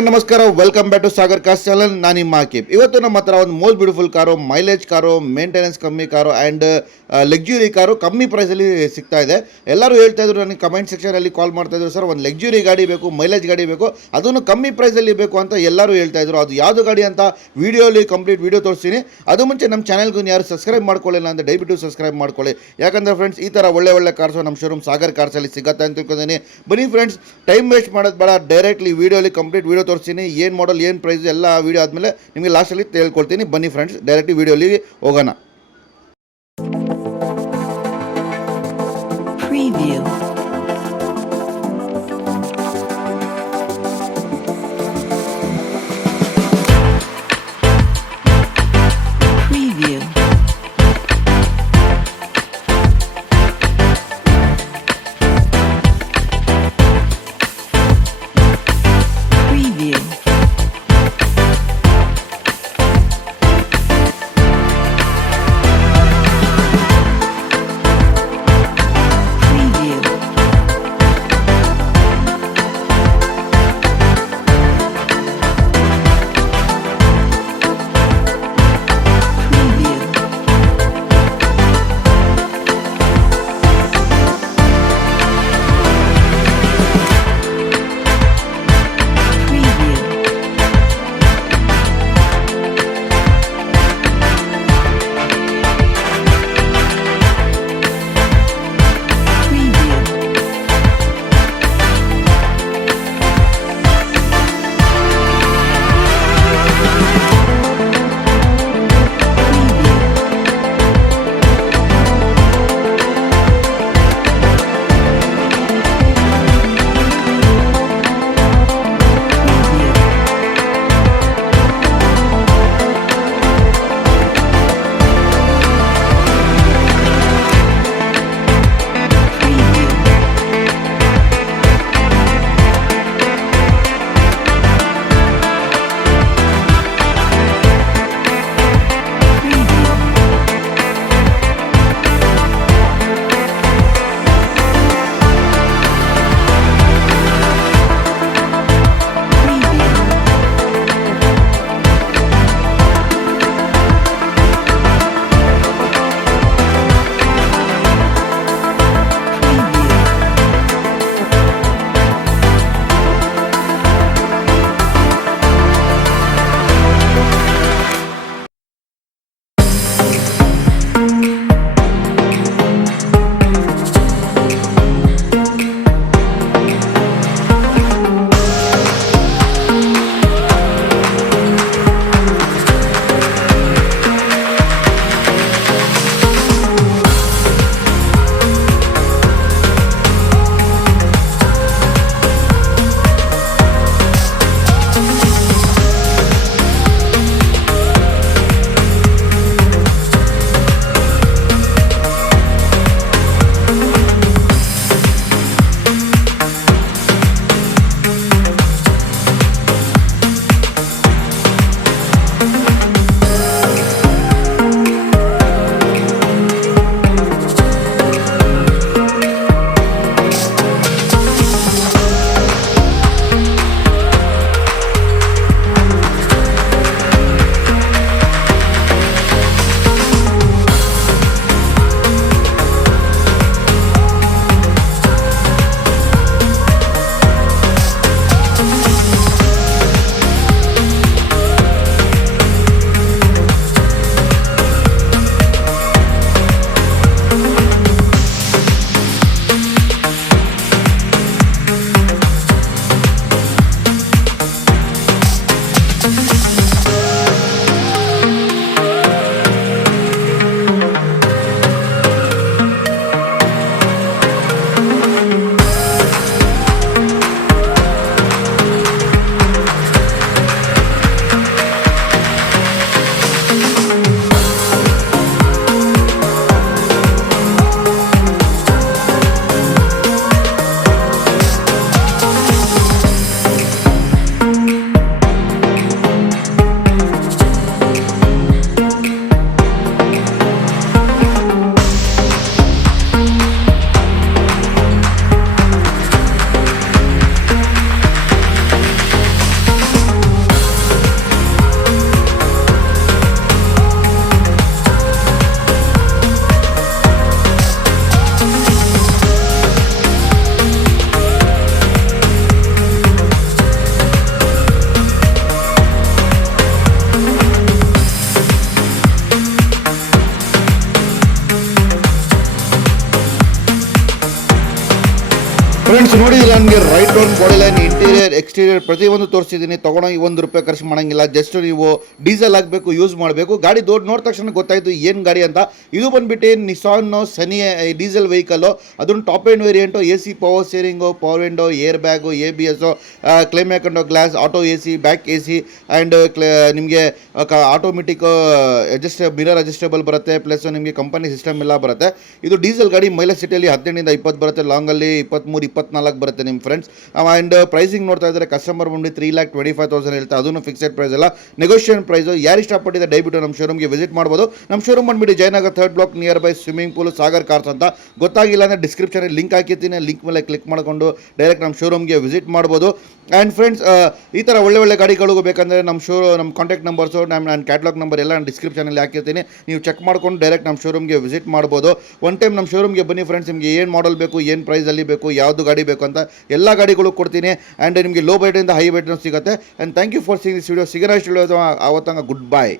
ಎಲ್ಲರಿಗೂ ನಮಸ್ಕಾರ, welcome back to Sagar cars channel. ನಾನು ನಿಮ್ಮ ಆಕಿಬ್. ಇವತ್ತು ನಮ್ಮ ಹತ್ರ ಒಂದು most beautiful car, mileage car, maintenance ಕಮ್ಮಿ ಕಾರು ಆ್ಯಂಡ್ ಲಕ್ಸುರಿ ಕಾರು ಕಮ್ಮಿ ಪ್ರೈಸಲ್ಲಿ ಸಿಗ್ತಾ ಇದೆ. ಎಲ್ಲರೂ ಹೇಳ್ತಾ ಇದ್ರು, ನನಗೆ ಕಮೆಂಟ್ ಸೆಕ್ಷನಲ್ಲಿ ಕಾಲ್ ಮಾಡ್ತಾ ಇದ್ರು, ಸರ್ ಒಂದು ಲಕ್ಸುರಿ ಗಾಡಿ ಬೇಕು, ಮೈಲೇಜ್ ಗಾಡಿ ಬೇಕು, ಅದನ್ನು ಕಮ್ಮಿ ಪ್ರೈಸಲ್ಲಿ ಬೇಕು ಅಂತ ಎಲ್ಲರೂ ಹೇಳ್ತಾ ಇದ್ರು. ಅದು ಯಾವುದು ಗಾಡಿ ಅಂತ ವಿಡಿಯೋಲಿ ಕಂಪ್ಲೀಟ್ ವಿಡಿಯೋ ತೋರಿಸ್ತೀನಿ. ಅದು ಮುಂಚೆ ನಮ್ಮ ಚಾನಲ್ಗೂ ಯಾರು ಸಬ್ಸ್ಕ್ರೈಬ್ ಮಾಡ್ಕೊಳ್ಳಿಲ್ಲ ಅಂದರೆ ದಯವಿಟ್ಟು ಸಬ್ಸ್ಕ್ರೈಬ್ ಮಾಡ್ಕೊಳ್ಳಿ. ಯಾಕಂದರೆ ಫ್ರೆಂಡ್ಸ್, ಈ ಥರ ಒಳ್ಳೆ ಕಾರ್ಸು ನಮ್ಮ ಶೋರೂಮ್ ಸಾಗರ್ ಕಾರ್ಸಲ್ಲಿ ಸಿಗುತ್ತೆ ಅಂತ ತಿಳ್ಕೊಂಡಿದ್ದೀನಿ. ಬನ್ನಿ ಫ್ರೆಂಡ್ಸ್, ಟೈಮ್ ವೇಸ್ಟ್ ಮಾಡೋದು ಬೇಡ, ಡೈರೆಕ್ಟ್ಲಿ ವಿಡಿಯೋಲಿ ಕಂಪ್ಲೀಟ್ ವಿಡಿಯೋ ತೋರಿಸ್ತೀನಿ. ಏನು ಮಾಡಲ್, ಏನು ಪ್ರೈಸ್ ಎಲ್ಲ ವಿಡಿಯೋ ಆದಮೇಲೆ ನಿಮಗೆ ಲಾಸ್ಟಲ್ಲಿ ಹೇಳ್ಕೊಡ್ತೀನಿ. ಬನ್ನಿ ಫ್ರೆಂಡ್ಸ್, ಡೈರೆಕ್ಟ್ಲಿ ವಿಡಿಯೋಲಿ ಹೋಗೋಣ. Preview. Preview. Preview. Preview. Friends ನೋಡಿದ್ರೆ ನನಗೆ write down body line interior exterior ಪ್ರತಿಯೊಂದು ತೋರಿಸಿದ್ದೀನಿ. ತೊಗೊಂಡೋಗಿ ₹1 ಖರ್ಚು ಮಾಡೋಂಗಿಲ್ಲ. ಜಸ್ಟ್ ನೀವು ಡೀಸೆಲ್ ಆಗಬೇಕು, ಯೂಸ್ ಮಾಡಬೇಕು. ಗಾಡಿ ನೋಡಿದ ತಕ್ಷಣ ಗೊತ್ತಾಯಿತು ಏನು ಗಾಡಿ ಅಂತ. ಇದು ಬಂದುಬಿಟ್ಟು ನಿಸಾನ್ ಸನಿ ಡೀಸೆಲ್ ವೆಹಿಕಲ್ಲು. ಅದನ್ನು top end variant. AC power steering, power window, air bag, ABS, ಕ್ಲೈಮ್ ಹಾಕೊಂಡು glass, auto AC, back AC and ನಿಮಗೆ ಆಟೋಮೆಟಿಕ್ ಮಿರರ್ ಅಡ್ಜಸ್ಟೇಬಲ್ ಬರುತ್ತೆ. ಪ್ಲಸ್ ನಿಮಗೆ ಕಂಪನಿ ಸಿಸ್ಟಮ್ ಎಲ್ಲ ಬರುತ್ತೆ. ಇದು ಡೀಸೆಲ್ ಗಾಡಿ. ಮೈಲೇಜ್ ಸಿಟಿಯಲ್ಲಿ 18 ಇಂದ 20 ಬರುತ್ತೆ. ಲಾಂಗಲ್ಲಿ 23-24 ಬರುತ್ತೆ ನಿಮ್ಮ ಫ್ರೆಂಡ್ಸ್. ಆ್ಯಂಡ್ ಪ್ರೈಸಿಂಗ್ ನೋಡ್ತಾ ಇದ್ದಾರೆ ಕಸ್ಟಮರ್ ಬಂದು 3,25,000 ಹೇಳ್ತಾ. ಅದನ್ನು ಫಿಕ್ಸೆಡ್ ಪ್ರೈಸ್ ಅಲ್ಲ, ನೆಗೋಷಿಯೇಷನ್ ಪ್ರೈಸು. ಯಾರು ಇಷ್ಟಪಟ್ಟಿದೆ ದಯವಿಟ್ಟು ನಮ್ಮ ಶೋರೂಮ್ಗೆ ವಿಸಿಟ್ ಮಾಡ್ಬೋದು. ನಮ್ಮ ಶೋರೂಮ್ ಬಂದುಬಿಟ್ಟು Jayanagar 3rd block near by swimming pool Sagar cars ಅಂತ. ಗೊತ್ತಾಗಿಲ್ಲ ಅಂದರೆ ಡಿಸ್ಕ್ರಿಪ್ಷನಲ್ಲಿ ಲಿಂಕ್ ಹಾಕಿರ್ತೀನಿ. ಲಿಂಕ್ ಮೇಲೆ ಕ್ಲಿಕ್ ಮಾಡಿಕೊಂಡು ಡೈರೆಕ್ಟ್ ನಮ್ಮ ಶೋರೂಮ್ಗೆ ವಿಸಿಟ್ ಮಾಡ್ಬೋದು. ಆ್ಯಂಡ್ ಫ್ರೆಂಡ್ಸ್, ಈ ಥರ ಒಳ್ಳೆ ಗಾಡಿಗಳು ಬೇಕಂದರೆ ನಮ್ಮ ಕಾಂಟ್ಯಾಕ್ಟ್ ನಂಬರ್ಸು, ನನ್ನ ಕ್ಯಾಟ್ಲಾಗ್ ನಂಬರ್ ಎಲ್ಲ ನಾನು ಡಿಸ್ಕ್ರಿಪ್ಷನಲ್ಲಿ ಹಾಕಿರ್ತೀನಿ. ನೀವು ಚೆಕ್ ಮಾಡ್ಕೊಂಡು ಡೈರೆಕ್ಟ್ ನಮ್ಮ ಶೋರೂಮ್ಗೆ ವಿಸಿಟ್ ಮಾಡ್ಬೋದು. ಒನ್ ಟೈಮ್ ನಮ್ಮ ಶೋರೂಮ್ಗೆ ಬನ್ನಿ ಫ್ರೆಂಡ್ಸ್. ನಿಮಗೆ ಏನು ಮಾಡಲ್ ಬೇಕು, ಏನು ಪ್ರೈಸಲ್ಲಿ ಬೇಕು, ಯಾವುದು ಗಾಡಿ ಬೇಕು ಅಂತ ಎಲ್ಲ ಗಾಡಿಗಳು ಕೊಡ್ತೀನಿ. ಆ್ಯಂಡ್ ನಿಮಗೆ ಲೋ ಬೈಟಿಂದ ಹೈ ಬೈಟ್ನೂ ಸಿಗುತ್ತೆ. And thank you for seeing this video. ಸಿಗೋಣ ಇಷ್ಟು ಆವತ್ತಂಗ ಗುಡ್ ಬೈ.